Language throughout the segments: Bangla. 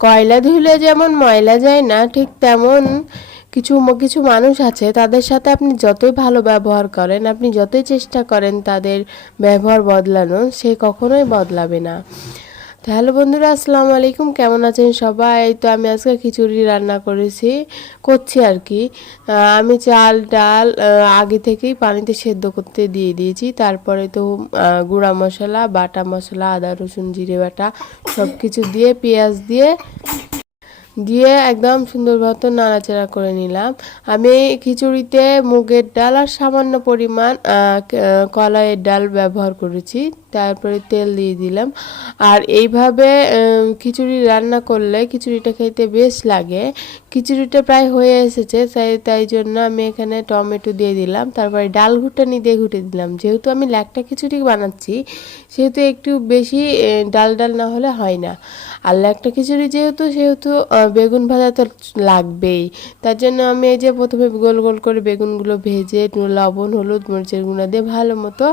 কয়লা ধুলে যেমন ময়লা যায় না, ঠিক তেমন কিছু কিছু মানুষ আছে, তাদের সাথে আপনি যতই ভালো ব্যবহার করেন, আপনি যতই চেষ্টা করেন তাদের ব্যবহার বদলানোর, সে কখনোই বদলাবে না। তো হ্যালো বন্ধুরা, আসসালামু আলাইকুম, কেমন আছেন সবাই? তো আমি আজকে খিচুড়ি রান্না করছি আর কি। আমি চাল ডাল আগে থেকেই পানিতে সেদ্ধ করতে দিয়ে দিয়েছি। তারপরে তো গুঁড়া মশলা, বাটা মশলা, আদা রসুন জিরে বাটা সব কিছু দিয়ে, পেঁয়াজ দিয়ে একদম সুন্দর মতো নাড়াচাড়া করে নিলাম। আমি খিচুড়িতে মুগের ডাল আর সামান্য পরিমাণ কলাইয়ের ডাল ব্যবহার করেছি। তারপরে তেল দিয়ে দিলাম। আর এইভাবে খিচুড়ি রান্না করলে খিচুড়িটা খেতে বেশ লাগে। খিচুড়িটা প্রায় হয়ে এসেছে, তাই জন্য আমি এখানে টমেটো দিয়ে দিলাম। তারপরে ডাল ঘুটানি দিয়ে ঘুটে দিলাম। যেহেতু আমি ল্যাকটা খিচুড়ি বানাচ্ছি, সেহেতু একটু বেশি ডাল ডাল না হলে হয় না। আর ল্যাকটা খিচুড়ি সেহেতু বেগুন ভাজা তো লাগবেই। তার জন্য আমি এই যে প্রথমে গোল গোল করে বেগুনগুলো ভেজে লবণ হলুদ মরিচের গুঁড়া দিয়ে ভালো মতো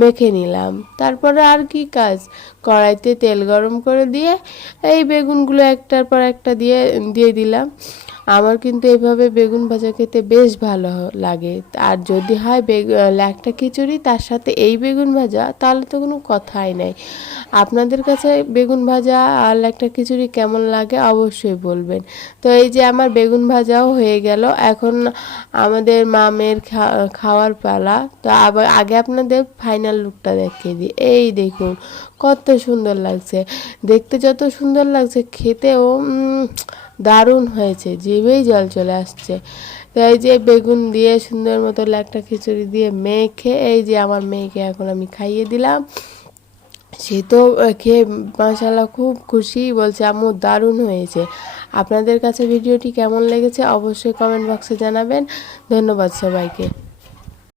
মেখে নিলাম। তারপরে আর কি কাজ, কড়াইতে তেল গরম করে দিয়ে এই বেগুনগুলো একটার পর একটা দিয়ে দিয়ে দিলাম। আমার কিন্তু এভাবে বেগুন ভাজা খেতে বেশ ভালো লাগে। আর যদি হয় ল্যাকটা খিচুড়ি তার সাথে এই বেগুন ভাজা, তাহলে তো কোনো কথাই নাই। আপনাদের কাছে বেগুন ভাজা আর ল্যাকটা খিচুড়ি কেমন লাগে অবশ্যই বলবেন। তো এই যে আমার বেগুন ভাজাও হয়ে গেল। এখন আমাদের মামের খাওয়ার পালা। তো আবার আগে আপনাদের ফাইনাল লুকটা দেখিয়ে দিই। এই দেখুন কত সুন্দর লাগছে, দেখতে যত সুন্দর লাগছে খেতেও দারুণ হয়েছে, জিভেই জল চলে আসছে। তো এই যে বেগুন দিয়ে সুন্দর মতো ল্যাকটা খিচুড়ি দিয়ে মেখে এই যে আমার মেয়েকে এখন আমি খাইয়ে দিলাম। সে তো খেয়ে মাশাআল্লাহ খুব খুশি, বলছে আম্মু দারুণ হয়েছে। আপনাদের কাছে ভিডিওটি কেমন লেগেছে অবশ্যই কমেন্ট বক্সে জানাবেন। ধন্যবাদ সবাইকে।